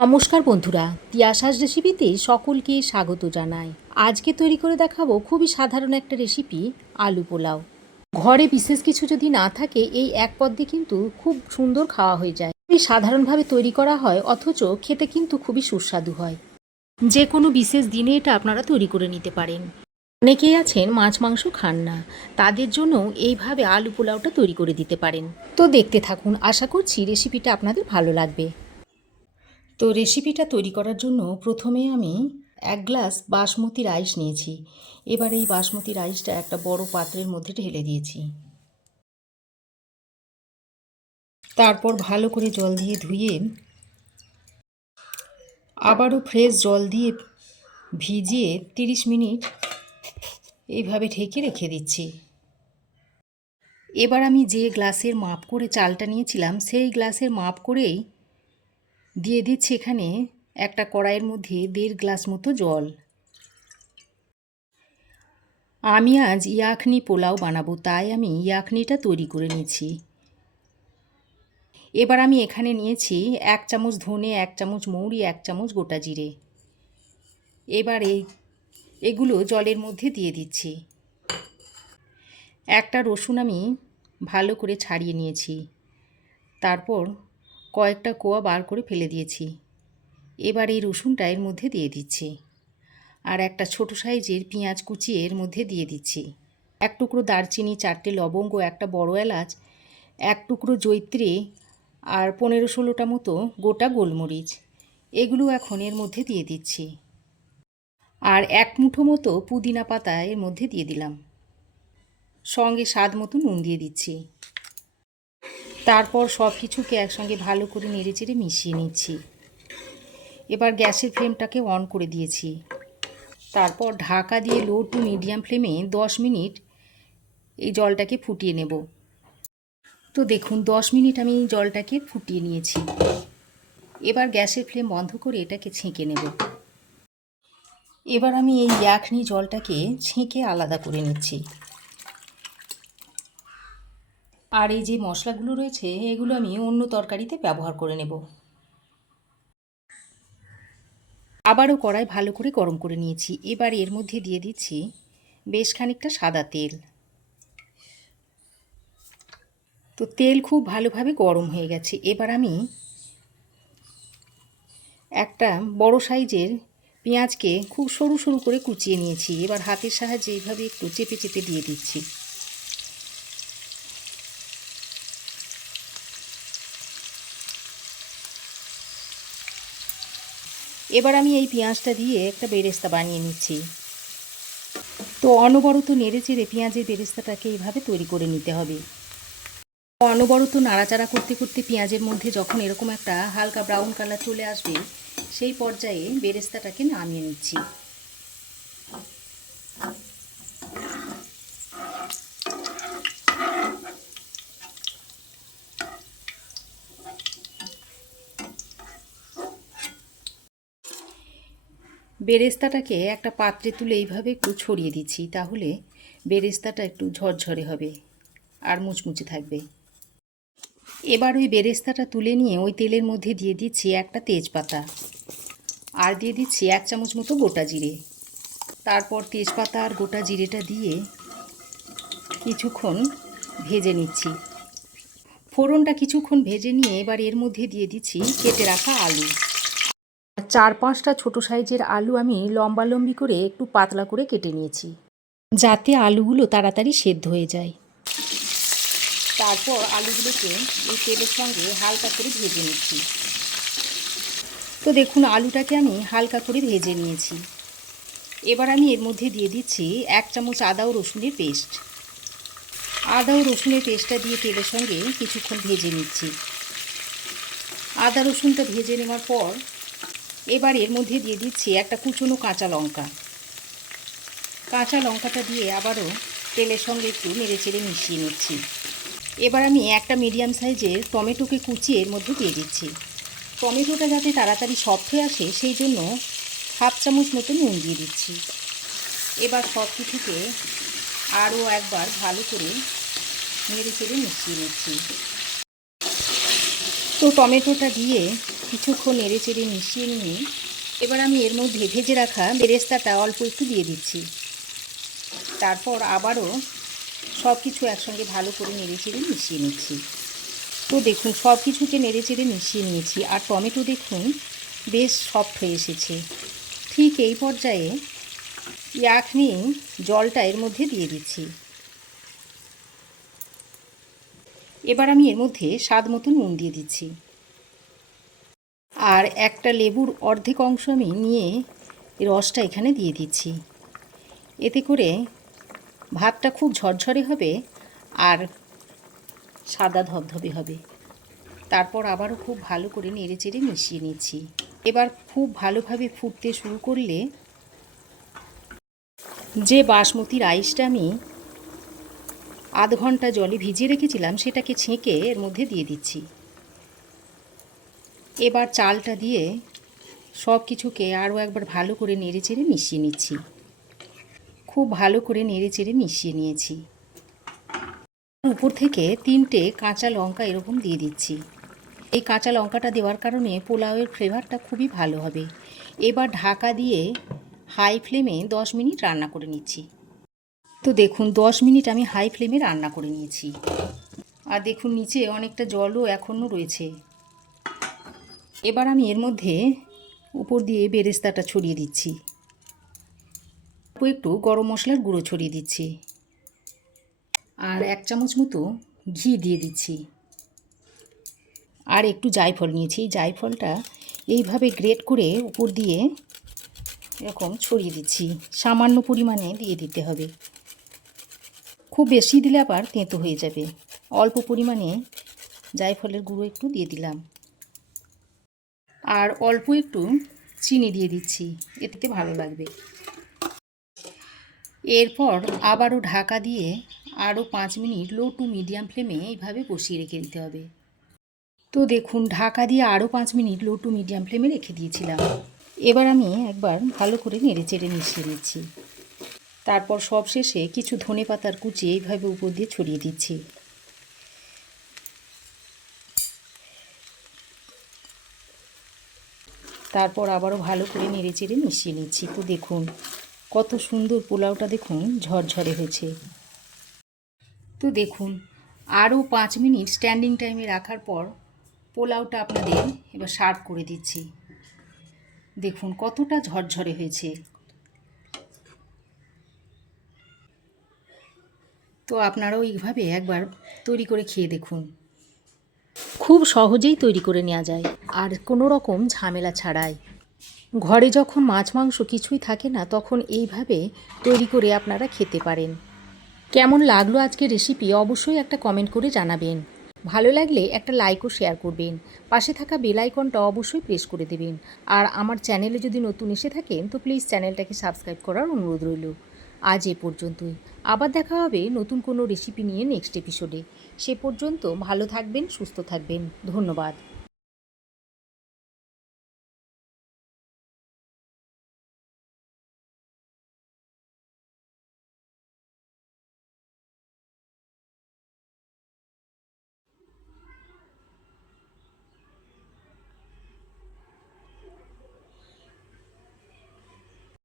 নমস্কার বন্ধুরা, তিয়াশাস রেসিপিতে সকলকে স্বাগত জানাই। আজকে তৈরি করে দেখাবো খুবই সাধারণ একটা রেসিপি, আলু পোলাও। ঘরে বিশেষ কিছু যদি না থাকে, এই এক পদে কিন্তু খুব সুন্দর খাওয়া হয়ে যায়। খুবই সাধারণভাবে তৈরি করা হয়, অথচ খেতে কিন্তু খুবই সুস্বাদু হয়। যে কোনো বিশেষ দিনে এটা আপনারা তৈরি করে নিতে পারেন। অনেকেই আছেন মাছ মাংস খান না, তাদের জন্য এইভাবে আলু পোলাওটা তৈরি করে দিতে পারেন। তো দেখতে থাকুন, আশা করছি রেসিপিটা আপনাদের ভালো লাগবে। তো রেসিপিটা তৈরি করার জন্য প্রথমে আমি 1 গ্লাস বাসমতি রাইস নিয়েছি। এবার এই বাসমতি রাইসটা একটা বড় পাত্রের মধ্যে ঢেলে দিয়েছি। তারপর ভালো করে জল দিয়ে ধুয়ে আবারও ফ্রেশ জল দিয়ে ভিজিয়ে 30 মিনিট এইভাবে ঢেকে রেখে দিচ্ছি। এবার আমি যে গ্লাসের মাপ করে চালটা নিয়েছিলাম, সেই গ্লাসের মাপ করেই দিয়ে দিচ্ছি এখানে একটা কড়াইয়ের মধ্যে 1.5 গ্লাস মতো জল। আমি আজ ইয়াখনি পোলাও বানাবো, তাই আমি ইয়াখনিটা তৈরি করে নিয়েছি। এবার আমি এখানে নিয়েছি 1 চামচ ধনে, 1 চামচ মৌরি, 1 চামচ গোটা জিরে। এবার এগুলো জলের মধ্যে দিয়ে দিচ্ছি। একটা রসুন আমি ভালো করে ছাড়িয়ে নিয়েছি, তারপর কয়েকটা কোয়া বার করে ফেলে দিয়েছি। এবার এই রসুনটা এর মধ্যে দিয়ে দিচ্ছি, আর একটা ছোট সাইজের পেঁয়াজ কুচিয়ে এর মধ্যে দিয়ে দিচ্ছি। 1 টুকরো দারচিনি, 4টে লবঙ্গ, একটা বড় এলাচ, 1 টুকরো জয়িত্রী, আর 15-16টা মতো গোটা গোলমরিচ, এগুলো এখন এর মধ্যে দিয়ে দিচ্ছি। আর 1 মুঠো মতো পুদিনা পাতা এর মধ্যে দিয়ে দিলাম, সঙ্গে স্বাদ মতো নুন দিয়ে দিচ্ছি। তারপর সব কিছুকে একসঙ্গে ভালো করে নেড়েচেড়ে মিশিয়ে নিচ্ছি। এবার গ্যাসের ফ্লেমটাকে অন করে দিয়েছি। তারপর ঢাকা দিয়ে লো টু মিডিয়াম ফ্লেমে 10 মিনিট এই জলটাকে ফুটিয়ে নেব। তো দেখুন 10 মিনিট আমি জলটাকে ফুটিয়ে নিয়েছি। এবার গ্যাসের ফ্লেম বন্ধ করে এটাকে ছেঁকে নেব। এবার আমি এই ইয়াখনি জলটাকে ছেঁকে আলাদা করে নিচ্ছি। আর এই যে মশলাগুলো রয়েছে, এগুলো আমি অন্য তরকারিতে ব্যবহার করে নেব। আবারও কড়াই ভালো করে গরম করে নিয়েছি। এবার এর মধ্যে দিয়ে দিচ্ছি বেশ খানিকটা সাদা তেল। তো তেল খুব ভালোভাবে গরম হয়ে গেছে। এবার আমি একটা বড় সাইজের পেঁয়াজকে খুব সরু সরু করে কুচিয়ে নিয়েছি। এবার হাতের সাহায্যে এইভাবে একটু চেপে চেপে দিয়ে দিচ্ছি। এবার আমি এই পেঁয়াজটা দিয়ে একটা বেরেস্তা বানিয়ে নিচ্ছি। তো অনবরত নেড়ে চেড়ে পেঁয়াজের বেরেস্তাটাকে এইভাবে তৈরি করে নিতে হবে। অনবরত নাড়াচাড়া করতে করতে পেঁয়াজের মধ্যে যখন এরকম একটা হালকা ব্রাউন কালার চলে আসবে, সেই পর্যায়ে বেরেস্তাটাকে নামিয়ে নিচ্ছি। বেরেস্তাটাকে একটা পাত্রে তুলে এইভাবে একটু ছড়িয়ে দিচ্ছি, তাহলে বেরেস্তাটা একটু ঝরঝরে হবে আর মুচমুচে থাকবে। এবার ওই বেরেস্তাটা তুলে নিয়ে ওই তেলের মধ্যে দিয়ে দিচ্ছি একটা তেজপাতা, আর দিয়ে দিচ্ছি 1 চামচ মতো গোটা জিরে। তারপর তেজপাতা আর গোটা জিরেটা দিয়ে কিছুক্ষণ ভেজে নিচ্ছি। ফোড়নটা কিছুক্ষণ ভেজে নিয়ে এবার এর মধ্যে দিয়ে দিচ্ছি কেটে রাখা আলু। 4-5টা ছোটো সাইজের আলু আমি লম্বালম্বি করে একটু পাতলা করে কেটে নিয়েছি, যাতে আলুগুলো তাড়াতাড়ি সেদ্ধ হয়ে যায়। তারপর আলুগুলোকে এই তেলের সঙ্গে হালকা করে ভেজে নিচ্ছি। তো দেখুন আলুটাকে আমি হালকা করে ভেজে নিয়েছি। এবার আমি এর মধ্যে দিয়ে দিচ্ছি 1 চামচ আদা ও রসুনের পেস্ট। আদা ও রসুনের পেস্টটা দিয়ে তেলের সঙ্গে কিছুক্ষণ ভেজে নিচ্ছি। আদা রসুনটা ভেজে নেওয়ার পর এবার এর মধ্যে দিয়ে দিচ্ছি একটা কুচনো কাঁচা লঙ্কা। কাঁচা লঙ্কাটা দিয়ে আবারও তেলের সঙ্গে একটু নেড়েচেড়ে মিশিয়ে নিচ্ছি। এবার আমি একটা মিডিয়াম সাইজের টমেটোকে কুচিয়ে এর মধ্যে দিয়ে দিচ্ছি। টমেটোটা যাতে তাড়াতাড়ি সফট হয়ে আসে, সেই জন্য 1/2 চামচ মতো নুন দিয়ে দিচ্ছি। এবার সব কিছুকে আরও একবার ভালো করে নেড়েচেড়ে মিশিয়ে নিচ্ছি। তো টমেটোটা দিয়ে কিছুক্ষণ নেড়ে চেড়ে মিশিয়ে নিয়ে এবার আমি এর মধ্যে ভেজে রাখা বেরেস্তাটা অল্প একটু দিয়ে দিচ্ছি। তারপর আবারও সব কিছু একসঙ্গে ভালো করে নেড়ে চেড়ে মিশিয়ে নিচ্ছি। তো দেখুন সব কিছুকে নেড়ে চেড়ে মিশিয়ে নিয়েছি, আর টমেটো দেখুন বেশ সফট হয়ে এসেছে। ঠিক এই পর্যায়ে ইয়াখনি জলটা এর মধ্যে দিয়ে দিচ্ছি। এবার আমি এর মধ্যে স্বাদ মতো নুন দিয়ে দিচ্ছি, আর একটা লেবুর অর্ধেক অংশ আমি নিয়ে রসটা এখানে দিয়ে দিচ্ছি। এতে করে ভাতটা খুব ঝরঝরে হবে আর সাদা ধবধবে হবে। তারপর আবারও খুব ভালো করে নেড়ে চেড়ে মিশিয়ে নিচ্ছি। এবার খুব ভালোভাবে ফুটতে শুরু করলে যে বাসমতি রাইসটা আমি আধ ঘন্টা জলে ভিজিয়ে রেখেছিলাম সেটাকে ছেঁকে এর মধ্যে দিয়ে দিচ্ছি। এবার চালটা দিয়ে সব কিছুকে আরও একবার ভালো করে নেড়ে চেড়ে মিশিয়ে নিচ্ছি। খুব ভালো করে নেড়ে চেড়ে মিশিয়ে নিয়েছি। উপর থেকে 3টে কাঁচা লঙ্কা এরকম দিয়ে দিচ্ছি। এই কাঁচা লঙ্কাটা দেওয়ার কারণে পোলাওয়ের ফ্লেভারটা খুবই ভালো হবে। এবার ঢাকা দিয়ে হাই ফ্লেমে 10 মিনিট রান্না করে নিচ্ছি। তো দেখুন 10 মিনিট আমি হাই ফ্লেমে রান্না করে নিয়েছি, আর দেখুন নিচে অনেকটা জলও এখনও রয়েছে। এবার আমি এর মধ্যে উপর দিয়ে বেরেস্তাটা ছড়িয়ে দিচ্ছি। একটু গরম মশলার গুঁড়ো ছড়িয়ে দিচ্ছি, আর 1 চামচ মতো ঘি দিয়ে দিচ্ছি, আর একটু জায়ফল নিয়েছি। জায়ফলটা এইভাবে গ্রেট করে উপর দিয়ে এরকম ছড়িয়ে দিচ্ছি। সামান্য পরিমাণে দিয়ে দিতে হবে, খুব বেশি দিলে আবার তেঁতো হয়ে যাবে। অল্প পরিমাণে জায়ফলের গুঁড়ো একটু দিয়ে দিলাম, আর অল্প একটু চিনি দিয়ে দিচ্ছি, এতে ভালো লাগবে। এরপর আবারও ঢাকা দিয়ে আরও 5 মিনিট লো টু মিডিয়াম ফ্লেমে এইভাবে বসিয়ে রেখে দিতে হবে। তো দেখুন ঢাকা দিয়ে আরও 5 মিনিট লো টু মিডিয়াম ফ্লেমে রেখে দিয়েছিলাম। এবার আমি একবার ভালো করে নেড়ে চেড়ে মিশিয়ে নিচ্ছি। তারপর সবশেষে কিছু ধনেপাতার কুচি এইভাবে উপর দিয়ে ছড়িয়ে দিচ্ছি। তারপর আবারও ভালো করে নেড়ে চেড়ে মিশিয়ে নিচ্ছি। তো দেখুন কত সুন্দর পোলাওটা দেখুন ঝরঝরে হয়েছে। তো দেখুন আরও 5 মিনিট স্ট্যান্ডিং টাইমে রাখার পর পোলাওটা আপনাদের এবার সার্ভ করে দিচ্ছি। দেখুন কতটা ঝরঝরে হয়েছে। তো আপনারাও এইভাবে একবার তৈরি করে খেয়ে দেখুন। খুব সহজেই তৈরি করে নেওয়া যায়, আর কোনো রকম ঝামেলা ছাড়াই। ঘরে যখন মাছ মাংস কিছুই থাকে না, তখন এইভাবে তৈরি করে আপনারা খেতে পারেন। কেমন লাগলো আজকের রেসিপি অবশ্যই একটা কমেন্ট করে জানাবেন। ভালো লাগলে একটা লাইক ও শেয়ার করবেন। পাশে থাকা বেল আইকনটা অবশ্যই প্রেস করে দেবেন। আর আমার চ্যানেলে যদি নতুন এসে থাকেন তো প্লিজ চ্যানেলটাকে সাবস্ক্রাইব করার অনুরোধ রইল। আজ এ পর্যন্তই। আবার দেখা হবে নতুন কোনো রেসিপি নিয়ে নেক্সট এপিসোডে। সে পর্যন্ত ভালো থাকবেন, সুস্থ থাকবেন। ধন্যবাদ।